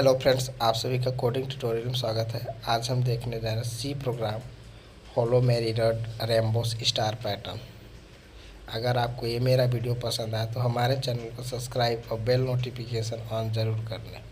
Hello friends, आप सभी का कोडिंग ट्यूटोरियल में स्वागत है। आज हम देखने जा रहे हैं सी प्रोग्राम होलो मेरिडड रेम्बोस स्टार पैटर्न। अगर आपको ये मेरा वीडियो पसंद आए तो हमारे चैनल को सब्सक्राइब और बेल नोटिफिकेशन ऑन ज़रूर कर लें।